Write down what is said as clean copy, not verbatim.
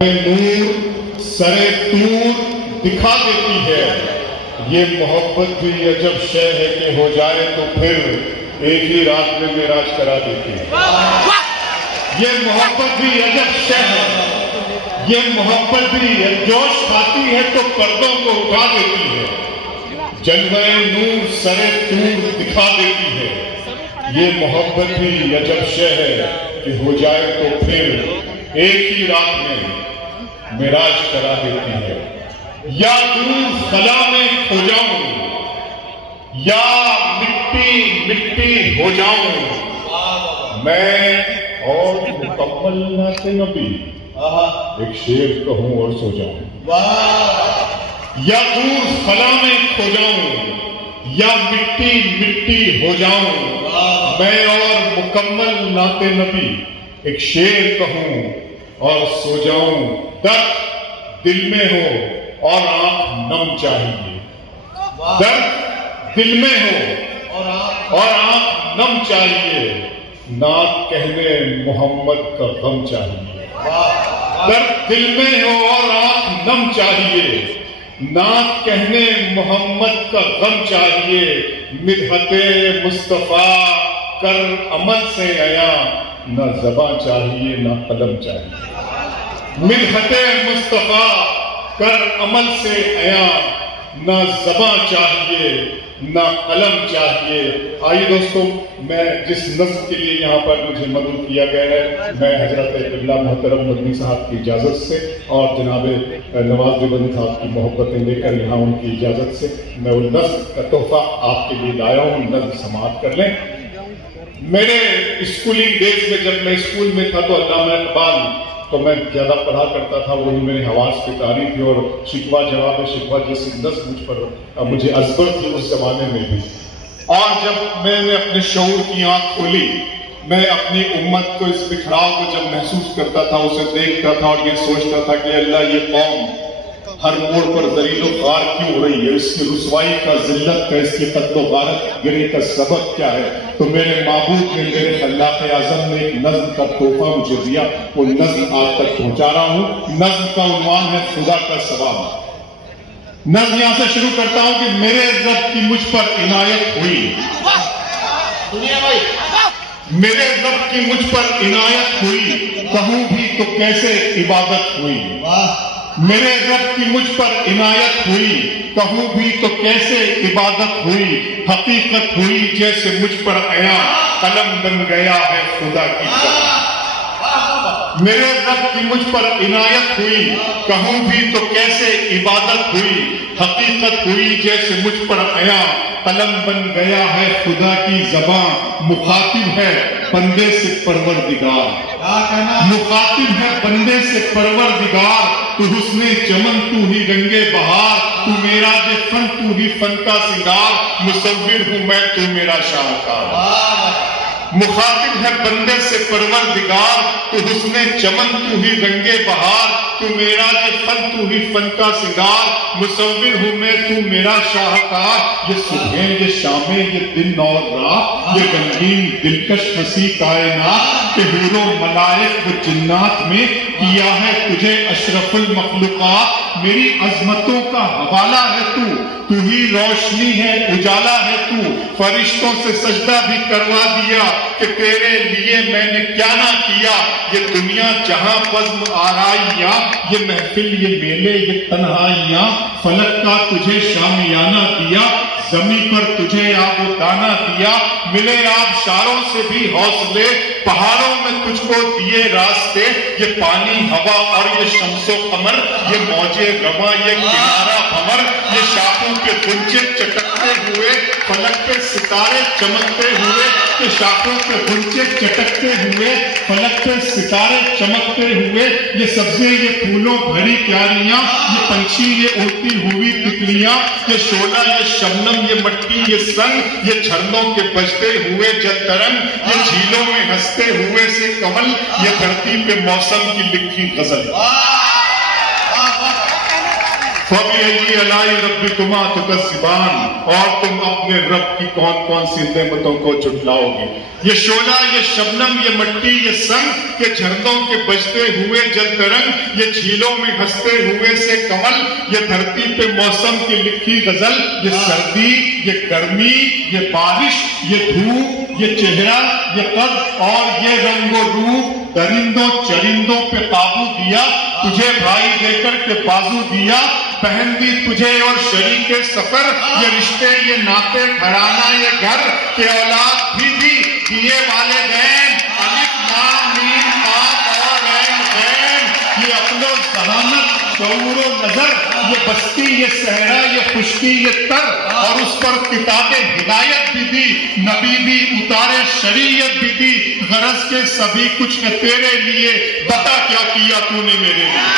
نور سرے طور دکھا دیتی ہے. یہ محبت بھی عجب شے ہے کہ ہو جائے تو پھر ایک ہی رات میں معراج کرا دیتی ہے. یہ محبت بھی عجب شے ہے. یہ محبت بھی جوش کھاتی ہے تو پردوں کو اٹھا دیتی ہے. جلوہ نور سرے طور دکھا دیتی ہے. یہ محبت بھی عجب شے ہے کہ ہو جائے تو پھر ایک ہی رات میں معراج کرا دیتی ہے. یا دور خلا میں کھو جاؤں یا مٹی مٹی ہو جاؤں میں اور مکمل نعت نبی ایک شعر کہوں اور سو جاؤں. یا دور خلا میں کھو جاؤں یا مٹی مٹی ہو جاؤں میں اور مکمل نعت نبی ایک شعر کہوں اور سو جاؤں. درد دل میں ہو اور آنکھ نم چاہیے. درد دل میں ہو اور آنکھ نم چاہیے. نعت کہنے محمد کا غم چاہیے. درد دل میں ہو اور آنکھ نم چاہیے. نعت کہنے محمد کا غم چاہیے. مدحت مصطفیٰ کر عمل سے عیاں نہ زباں چاہیے نہ قلم چاہیے. مدحت مصطفیٰ کر عمل سے عیاں نہ زباں چاہیے نہ قلم چاہیے. آئیے دوستوں، میں جس نظم کے لیے یہاں پر مجھے مدعو کیا گیا ہے، میں حضرت قبلہ محترم مدنی صاحب کی اجازت سے اور جناب نواز دیوبندی صاحب کی محبتیں لے کر یہاں ان کی اجازت سے میں وہ نظم کا تحفہ آپ کے لیے لایا ہوں. نظم سماعت کر لیں. میرے اسکولنگ ڈیز میں جب میں اسکول میں تھا تو علامہ اقبال تو میں زیادہ پڑھا کرتا تھا. وہی میرے حواس کی تاریخ تھی اور شکوہ جواب شکوہ جیسی نظم مجھ پر مجھے ازبر تھی اس زمانے میں بھی. اور جب میں نے اپنے شعور کی آنکھ کھولی، میں اپنی امت کو اس بکھراؤ کو جب محسوس کرتا تھا، اسے دیکھتا تھا اور یہ سوچتا تھا کہ اللہ یہ قوم ہر موڑ پر ذلیل و خوار کیوں ہو رہی ہے؟ اس کی رسوائی کا، ذلت کا، اس کی قتل و غارت گری کا سبب کیا ہے؟ تو میرے معبود نے، میرے خلاق اعظم نے ایک نظم کا تحفہ مجھے دیا. وہ نظم آپ تک پہنچا رہا ہوں. نظم کا عنوان ہے خدا کا ثواب. نظم یہاں سے شروع کرتا ہوں کہ میرے رب کی مجھ پر عنایت ہوئی. میرے رب کی مجھ پر عنایت ہوئی، کہوں بھی تو کیسے عبادت ہوئی. میرے رب کی مجھ پر عنایت ہوئی، کہوں بھی تو کیسے عبادت ہوئی. حقیقت ہوئی جیسے مجھ پر عیاں، قلم بن گیا ہے خدا کی قسم. میرے رب کی مجھ پر عنایت ہوئی، کہوں بھی تو کیسے عبادت ہوئی. حقیقت ہوئی جیسے مجھ پر عیاں، قلم بن گیا ہے خدا کی زبان. مخاطب ہے بندے سے پروردگار. مخاطب ہے بندے سے پروردگار. تو حسن چمن تو ہی رنگے بہار. تو میرا فن تو ہی فن کا سنگار. مصور ہوں میں تو میرا شاہکار. مخاطب ہے بندے سے پروردگار. تو حسن چمن تو ہی رنگے بہار. تو میرا فن تو ہی فن کا سنگار. مصور ہوں میں تو میرا شاہکار. یہ صبحیں یہ شامیں یہ دن اور رات، یہ رنگین دلکش ہنسی کائنات کہ حور و ملائک و جنات میں کیا ہے تجھے اشرف المخلوقات. میری عظمتوں کا حوالہ ہے تو ہی روشنی ہے اجالا ہے تو. فرشتوں سے سجدہ بھی کروا دیا کہ تیرے لیے میں نے کیا نہ کیا. یہ دنیا جہاں بزم آرائیاں، یہ محفل یہ میلے یہ تنہائیاں. فلک کا تجھے شامیانہ کیا، زمین پر تجھے آب و دانہ دیا. ملے آبشاروں سے بھی حوصلے، پہاڑوں میں تجھ کو دیے راستے. یہ پانی ہوا اور یہ شمس و قمر، یہ موجے رواں یہ کنارہ بھنور. یہ شاخوں کے غنچے چٹکتے ہوئے، فلک پہ ستارے چمکتے ہوئے. کہ شاخوں کے غنچے چٹکتے ہوئے، فلک پہ ستارے چمکتے ہوئے. یہ سبزیں یہ پھولوں بھری کیاریاں، یہ پنچھی یہ اڑتی ہوئی تتلیاں. یہ شعلہ یہ شبنم یہ مٹی یہ سنگ، یہ جھرنوں کے بجتے ہوئے جل ترنگ. یہ جھیلوں میں ہنستے ہوئے سے کمل، یہ دھرتی پہ موسم کی لکھی غزل. فَبِأَيِّ آلَاءِ رَبِّكُمَا تُكَذِّبَانِ، اور تم اپنے رب کی کون کون سی نعمتوں کو جھٹلاؤ گے؟ یہ شعلہ، یہ شبنم، یہ مٹی، یہ سنگ، یہ جھرنوں کے بجتے ہوئے جل ترنگ، یہ جھیلوں میں ہنستے ہوئے سے کمل، یہ دھرتی پہ موسم کی لکھی غزل، یہ سردی، یہ گرمی، یہ بارش، یہ دھوپ، یہ چہرہ، یہ قد اور یہ رنگ و روپ، درندوں چرندوں پہ قابو دیا، تجھے بھائی دے کر کے بازو دیا، بہن بھی تجھے اور شریک سفر، یہ رشتے، یہ ناطے، گھرانہ، یہ گھر، کہ اولاد بھی دیے والدین، الف لام میم قاف اور عین غین، یہ عقل و ذہانت، شعور و نظر، یہ بستی، یہ صحرا، یہ خشکی، یہ تر، اور اس پر کتاب ہدایت بھی دی، نبی بھی اتارے، شریعت بھی دی، غرض کے سبھی کچھ ہے تیرے لیے، بتا کیا کیا تو نے میرے لیے۔